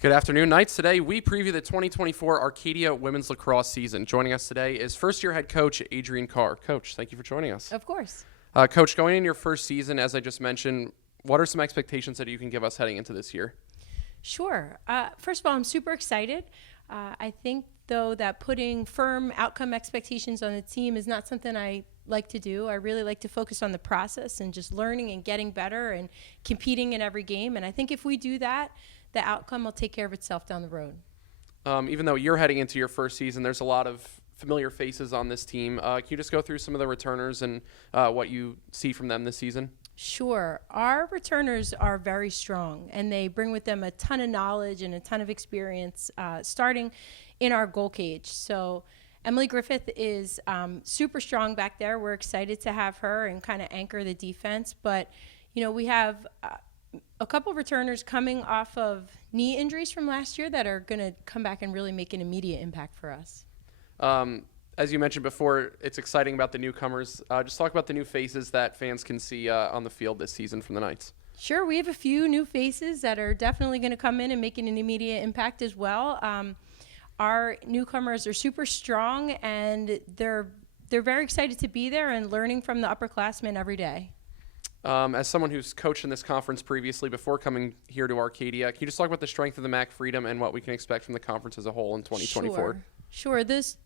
Good afternoon, Knights. Today, we preview the 2024 Arcadia Women's Lacrosse season. Joining us today is first-year head coach Adrienne Carr. Coach, thank you for joining us. Of course. Coach, going into your first season, as I just mentioned, what are some expectations that you can give us heading into this year? Sure. First of all, I'm super excited. I think, though, that putting firm outcome expectations on the team is not something I like to do. I really like to focus on the process and just learning and getting better and competing in every game. And I think if we do that, the outcome will take care of itself down the road. Even though you're heading into your first season, there's a lot of familiar faces on this team. Can you just go through some of the returners and what you see from them this season? Sure. Our returners are very strong, and they bring with them a ton of knowledge and a ton of experience, starting in our goal cage. So Emily Griffith is super strong back there. We're excited to have her and kind of anchor the defense. But, you know, we have a couple of returners coming off of knee injuries from last year that are going to come back and really make an immediate impact for us. As you mentioned before, it's exciting about the newcomers. Just talk about the new faces that fans can see on the field this season from the Knights. Sure, we have a few new faces that are definitely going to come in and make an immediate impact as well. Our newcomers are super strong, and they're very excited to be there and learning from the upperclassmen every day. As someone who's coached in this conference previously before coming here to Arcadia, can you just talk about the strength of the MAC Freedom and what we can expect from the conference as a whole in 2024? Sure. This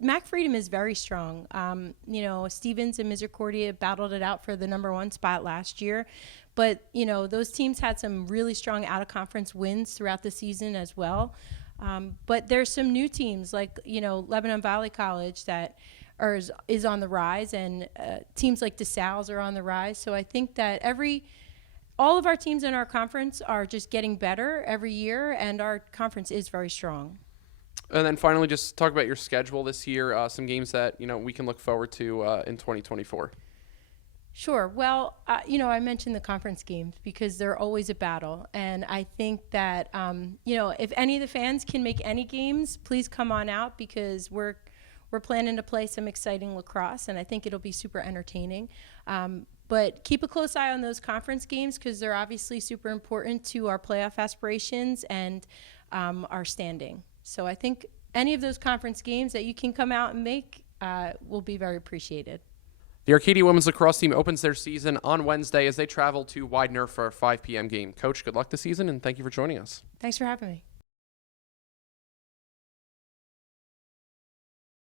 MAC Freedom is very strong. Stevens and Misericordia battled it out for the number one spot last year. But, those teams had some really strong out-of-conference wins throughout the season as well. But there's some new teams like, Lebanon Valley College that is on the rise, and teams like DeSalles are on the rise. So I think that all of our teams in our conference are just getting better every year, and our conference is very strong. And then finally, just talk about your schedule this year, some games that we can look forward to in 2024. Sure. Well, I mentioned the conference games because they're always a battle. And I think that, if any of the fans can make any games, please come on out because we're planning to play some exciting lacrosse, and I think it'll be super entertaining. But keep a close eye on those conference games because they're obviously super important to our playoff aspirations and our standing. So I think any of those conference games that you can come out and make will be very appreciated. The Arcadia Women's Lacrosse team opens their season on Wednesday as they travel to Widener for a 5 p.m. game. Coach, good luck this season, and thank you for joining us. Thanks for having me.